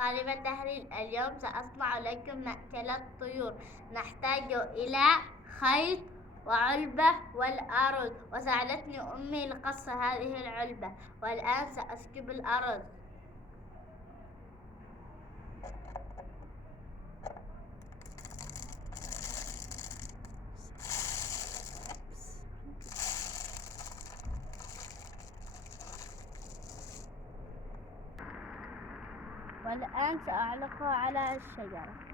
طالبة تحرير، اليوم سأصنع لكم مأكلات طيور. نحتاج إلى خيط وعلبة والأرز، وساعدتني أمي لقص هذه العلبة. والآن سأسكب الأرز. والآن سأعلقها على الشجرة.